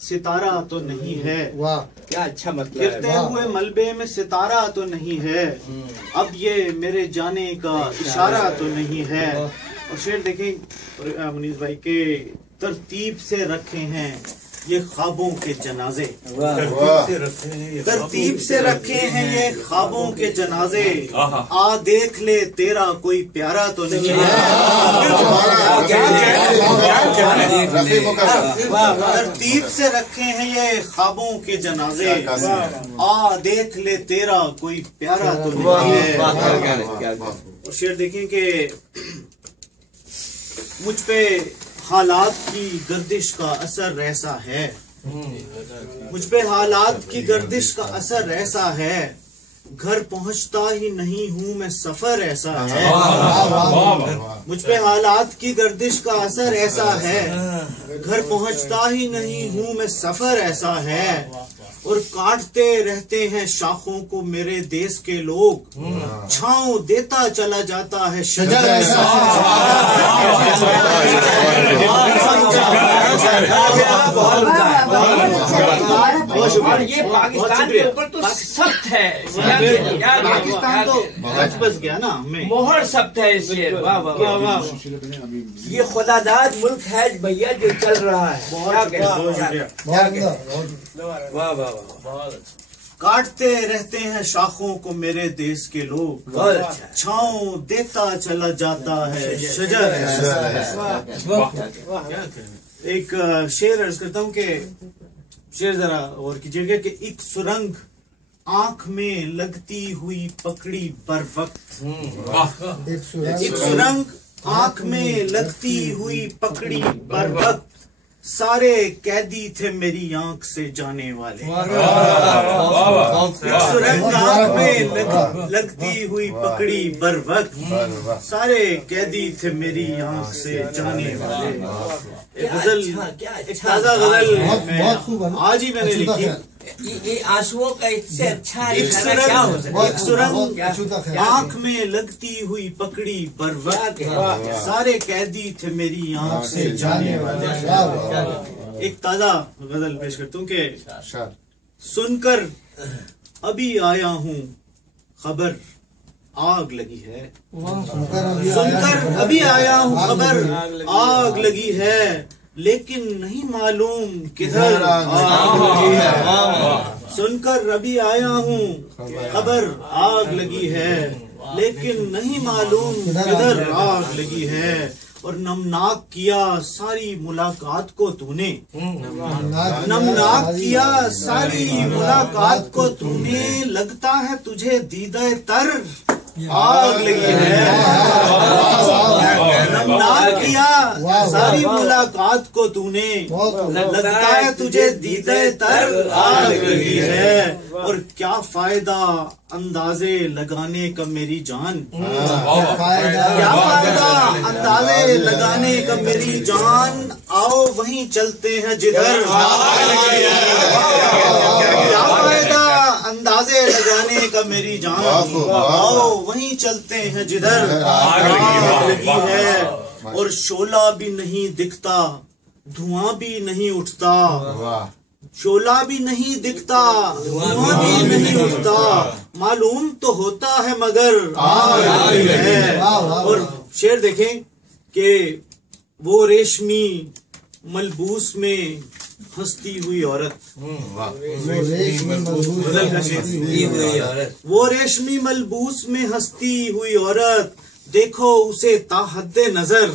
ستارہ تو نہیں ہے. واہ کیا اچھا مطلب ہے. گرتے ہوئے ملبے میں ستارہ تو نہیں ہے. اب یہ میرے جانے کا اشارہ تو نہیں ہے. اور شعر دیکھیں منیز بھائی کے ترتیب سے رکھے ہیں یہ خوابوں کے جنازے. ترتیب سے رکھے ہیں یہ خوابوں کے جنازے. آ دیکھ لے تیرا کوئی پیارا تو نہیں ہے. ترتیب سے رکھے ہیں یہ خوابوں کے جنازے. آ دیکھ لے تیرا کوئی پیارا تو نہیں ہے. اور شعر دیکھیں کہ مجھ پہ حالات کی گردش کا اثر ایسا ہے. مجھ پہ حالات کی گردش کا اثر ایسا ہے. گھر پہنچتا ہی نہیں ہوں میں سفر ایسا ہے. مجھ پہ حالات کی گردش کا اثر ایسا ہے. گھر پہنچتا ہی نہیں ہوں میں سفر ایسا ہے. اور کاٹتے رہتے ہیں شاخوں کو میرے دیس کے لوگ. چھاؤں دیتا چلا جاتا ہے شجر ایسا. اور یہ پاکستان کے اوپر تو سخت ہے. پاکستان تو بس گیا نا ہمیں مہر سخت ہے اس سے. یہ خدا داد ملک ہے بھیا جو چل رہا ہے. کاٹتے رہتے ہیں شاخوں کو میرے دیس کے لوگ. چھاؤں دیتا چلا جاتا ہے شجر. ایک شعر عرض کرتا ہوں کہ شعر ذرا غور کیجیے گا کہ ایک سرنگ آنکھ میں لگتی ہوئی پکڑی بر وقت. ایک سرنگ آنکھ میں لگتی ہوئی پکڑی بر وقت. سارے قیدی تھے میری آنکھ سے جانے والے. ایک سرنگ آنکھ میں لگتی ہوئی پکڑی بر وقت. سارے قیدی تھے میری آنکھ سے جانے والے. غزل ایک تازہ غزل آج ہی میں نے لکھی. یہ آنسوؤں کا اس سے اچھا ایک سرنگ آنکھ میں لگتی ہوئی پکڑی بر وقت. سارے قیدی تھے میری آنکھ سے جانے والے. ایک تازہ غزل پیش کرتا ہوں کہ سن کر ابھی آیا ہوں خبر آگ لگی ہے. سن کر ابھی آیا ہوں خبر آگ لگی ہے. لیکن نہیں معلوم کدھر آگ لگی ہے. سن کر ابھی آیا ہوں خبر آگ لگی ہے. لیکن نہیں معلوم کدھر آگ لگی ہے. اور نمناک کیا ساری ملاقات کو تو نے. نمناک کیا ساری ملاقات کو تو نے. لگتا ہے تجھے دیدہ تر آگ لگی ہے. نمناک کیا ساری ملاقات کو تو نے. لگتا ہے تجھے دیدہ تر آگ لگی ہے. اور کیا فائدہ اندازے لگانے کا میری جان. کیا فائدہ اندازے لگانے کا میری جان. آؤ وہیں چلتے ہیں جدھر. کیا فائدہ اندازے لگانے کا میری جان. آؤ وہیں چلتے ہیں جدھر آگ لگی ہے. اور شعلہ بھی نہیں دکھتا دھواں بھی نہیں اٹھتا. شعلہ بھی نہیں دکھتا دھواں بھی نہیں اٹھتا. معلوم تو ہوتا ہے مگر آگ لگی ہے. اور شعر دیکھیں کہ وہ ریشمی ملبوس میں ہنستی ہوئی عورت. وہ ریشمی ملبوس میں ہنستی ہوئی عورت. دیکھو اسے تا حد نظر